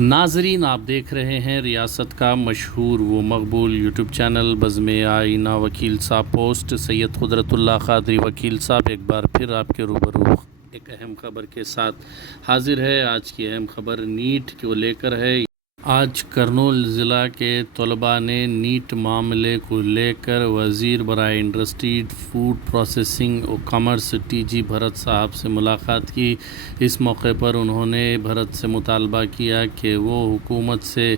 ناظرین، آپ دیکھ رہے ہیں ریاست کا مشہور و مقبول یوٹیوب چینل بزم آئینہ وکیل صاحب پوسٹ. سید قدرت اللہ قادری وکیل صاحب ایک بار پھر آپ کے روبرو ایک اہم خبر کے ساتھ حاضر ہے. آج کی اہم خبر نیٹ کو لے کر ہے. آج کرنول ضلع کے طلباء نے نیٹ معاملے کو لے کر وزیر برائے انڈسٹری، فوڈ پروسیسنگ و کامرس ٹی جی بھرت صاحب سے ملاقات کی. اس موقع پر انہوں نے بھرت سے مطالبہ کیا کہ وہ حکومت سے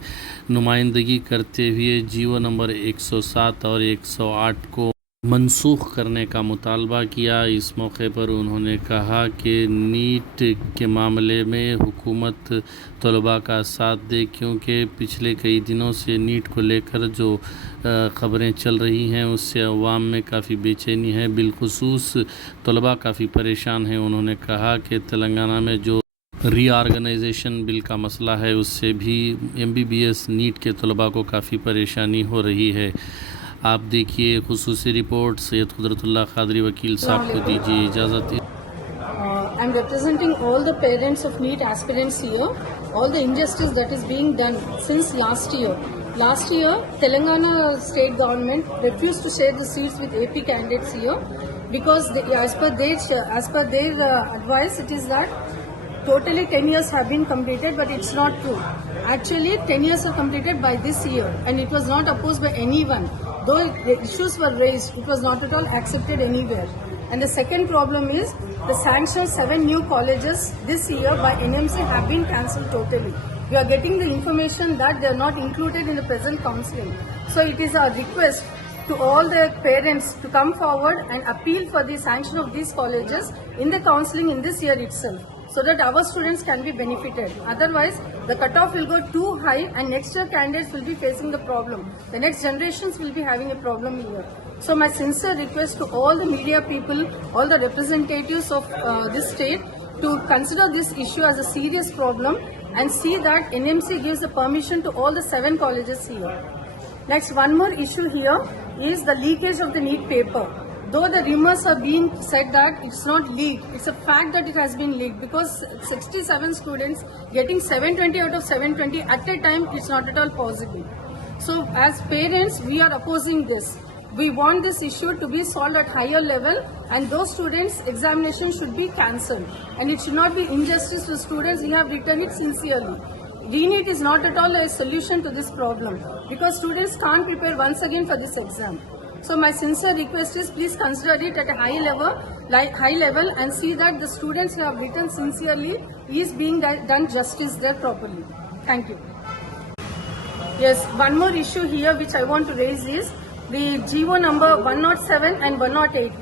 نمائندگی کرتے ہوئے جیو نمبر 107 اور 108 کو منسوخ کرنے کا مطالبہ کیا. اس موقع پر انہوں نے کہا کہ نیٹ کے معاملے میں حکومت طلباء کا ساتھ دے، کیونکہ پچھلے کئی دنوں سے نیٹ کو لے کر جو خبریں چل رہی ہیں اس سے عوام میں کافی بے چینی ہے، بالخصوص طلباء کافی پریشان ہیں. انہوں نے کہا کہ تلنگانہ میں جو ری آرگنائزیشن بل کا مسئلہ ہے اس سے بھی MBBS نیٹ کے طلباء کو کافی پریشانی ہو رہی ہے. آپ دیکھیے خصوصی رپورٹ. سید قدرت اللہ قادری وکیل صاحب کو دیجیے اجازت. I'm representing all the parents of NEET aspirants here. All the injustice that is being done since last year. Last year, Telangana state government refused to share the seats with AP candidates here because as per their advice, it is that totally 10 years have been completed, but it's not true. Actually, 10 years are completed by this year, and it was not opposed by anyone. Though the issues were raised, it was not at all accepted anywhere. And the second problem is the sanctioned 7 new colleges this year by NMC have been cancelled totally. We are getting the information that they are not included in the present counselling. So it is our request to all the parents to come forward and appeal for the sanction of these colleges in the counselling in this year itself, so that our students can be benefited. Otherwise, the cutoff will go too high and next year candidates will be facing the problem. The next generations will be having a problem here. So my sincere request to all the media people, all the representatives of this state to consider this issue as a serious problem and see that NMC gives the permission to all the 7 colleges here. Next, one more issue here is the leakage of the NEET paper. Though the rumors are being said that it's not leaked, it's a fact that it has been leaked, because 67 students getting 720 out of 720 at a time, it's not at all possible. So as parents, we are opposing this. We want this issue to be solved at higher level, and those students' examination should be cancelled. And it should not be injustice to students. We have written it sincerely. ReNEET is not at all a solution to this problem, because students can't prepare once again for this exam. So my sincere request is, please consider it at a high level and see that the students who have written sincerely is being done justice there properly. Thank you. Yes, one more issue here which I want to raise is the GO number 107 and 108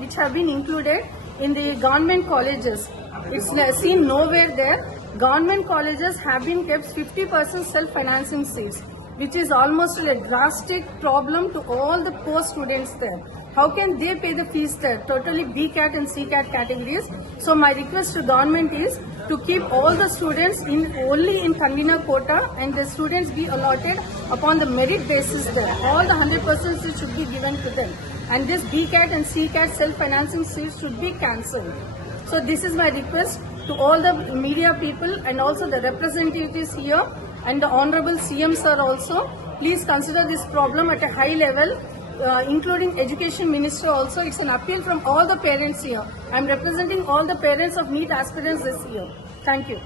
which have been included in the government colleges. It's seen nowhere there. Government colleges have been kept 50% self-financing seats, which is almost a drastic problem to all the poor students there. How can they pay the fees there? Totally BCAT and CCAT categories. So my request to government is to keep all the students only in convener quota, and the students be allotted upon the merit basis there. All the 100% seats should be given to them. And this BCAT and CCAT self-financing seats should be cancelled. So this is my request to all the media people and also the representatives here and the Honorable CM Sir also. Please consider this problem at a high level, including Education Minister also. It's an appeal from all the parents here. I'm representing all the parents of NEET aspirants this year. Thank you.